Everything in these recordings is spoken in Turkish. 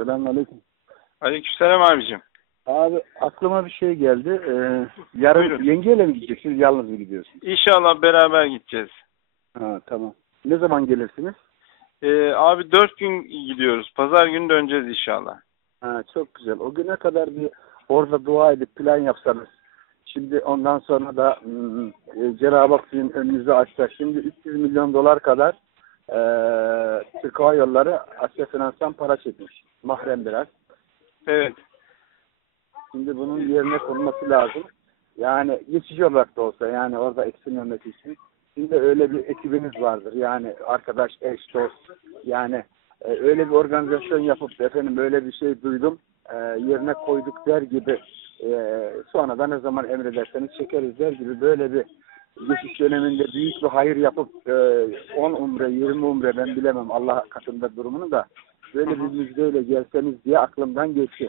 Selamünaleyküm. Aleykümselam abicim. Abi aklıma bir şey geldi. Ee, yarın Buyurun. yengeyle mi gideceksiniz, yalnız mı gidiyorsunuz? İnşallah beraber gideceğiz. Ha tamam. Ne zaman gelirsiniz? Ee, abi dört gün gidiyoruz. Pazar günü döneceğiz inşallah. Ha çok güzel. O güne kadar bir orada dua edip plan yapsanız. Şimdi ondan sonra da hmm, e, Cenab-ı Hak sizin önünüzü açsa. Şimdi 300 milyon dolar kadar e, Türk Hava Yolları Asya Finans'tan para çekmiş. Mahrem biraz. Evet. Şimdi bunun yerine konulması lazım. Yani geçici olarak da olsa yani orada eksilmemek için. Şimdi öyle bir ekibiniz vardır. Yani arkadaş, eş, dost. Yani e, öyle bir organizasyon yapıp efendim böyle bir şey duydum. e, yerine koyduk der gibi e, sonra da ne zaman emrederseniz çekeriz der gibi böyle bir geçiş döneminde büyük bir hayır yapıp e, 10 umre, 20 umre ben bilemem Allah katında durumunu da böyle bir müjdeyle gelseniz diye aklımdan geçti.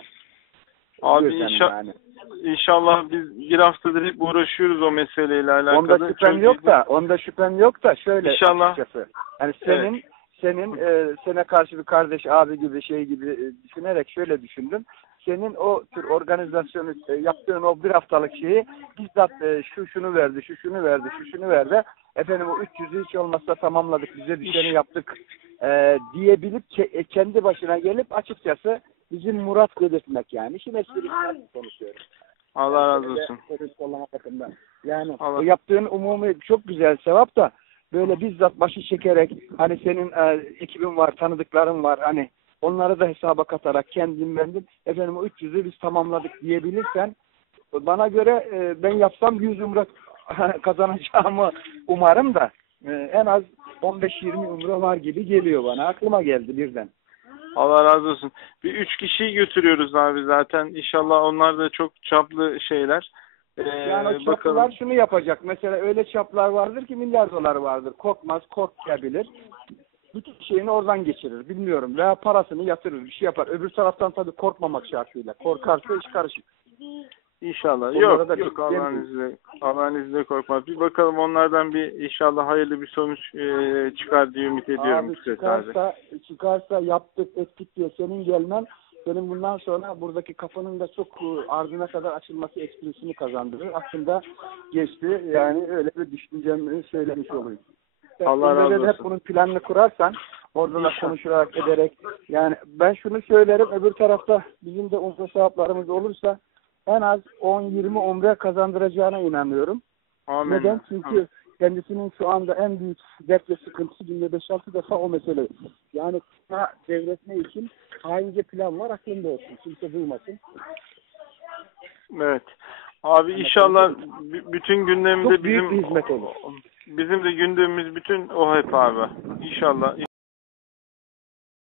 Abi inşa- yani. İnşallah biz bir haftadır hep uğraşıyoruz o meseleyle alakalı. Onda şüphem Çok yok da, onda şüphem yok da şöyle İnşallah. açıkçası. Hani senin senin e, sana karşı bir kardeş abi gibi şey gibi e, düşünerek şöyle düşündüm. Senin o tür organizasyonu e, yaptığın o bir haftalık şeyi bizzat e, şu şunu verdi, şu şunu verdi, şu şunu verdi. Efendim o 300'ü hiç olmazsa tamamladık, bize düşeni yaptık e, diyebilip ke- e, kendi başına gelip açıkçası bizim murat belirtmek yani. Şimdi esprisinden konuşuyorum. Allah razı olsun. Yani Allah- o yaptığın umumi çok güzel sevap da böyle bizzat başı çekerek hani senin e, ekibin var, tanıdıkların var hani onları da hesaba katarak kendim bendim efendim o 300'ü biz tamamladık diyebilirsen bana göre e, ben yapsam 100 umre kazanacağımı umarım da e, en az 15-20 umre var gibi geliyor bana. Aklıma geldi birden. Allah razı olsun. Bir üç kişiyi götürüyoruz abi zaten. İnşallah onlar da çok çaplı şeyler. Ee, Yani o bakalım. çaplılar şunu yapacak. Mesela öyle çaplar vardır ki milyar dolar vardır. Korkmaz, korkabilir. Bütün şeyini oradan geçirir. Bilmiyorum. Veya parasını yatırır. Bir şey yapar. Öbür taraftan tabii korkmamak şartıyla. Korkarsa iş karışık. İnşallah. Onlara Yok da yok Allah'ın izniyle. Allah'ın izniyle korkmaz. Bir bakalım onlardan bir inşallah hayırlı bir sonuç e, çıkar diye ümit ediyorum Abi çıkarsa, çıkarsa yaptık ettik diye senin gelmen senin bundan sonra buradaki kafanın da çok e, ardına kadar açılması esprisini kazandırır. Aklında geçti. Yani öyle bir düşüncemi söylemiş olayım. Allah razı de Hep olsun. bunun planını kurarsan orada da konuşarak ederek yani ben şunu söylerim öbür tarafta bizim de umre sahaplarımız olursa en az 10-20 umre kazandıracağına inanıyorum. Amin. Neden? Çünkü kendisinin şu anda en büyük dert ve sıkıntısı günde 5-6 defa o mesele. Yani devretme için haince plan var aklında olsun. Kimse duymasın. Evet. Abi inşallah bütün gündemimde Çok büyük bizim bir hizmet olur. bizim de gündemimiz bütün o hep abi. İnşallah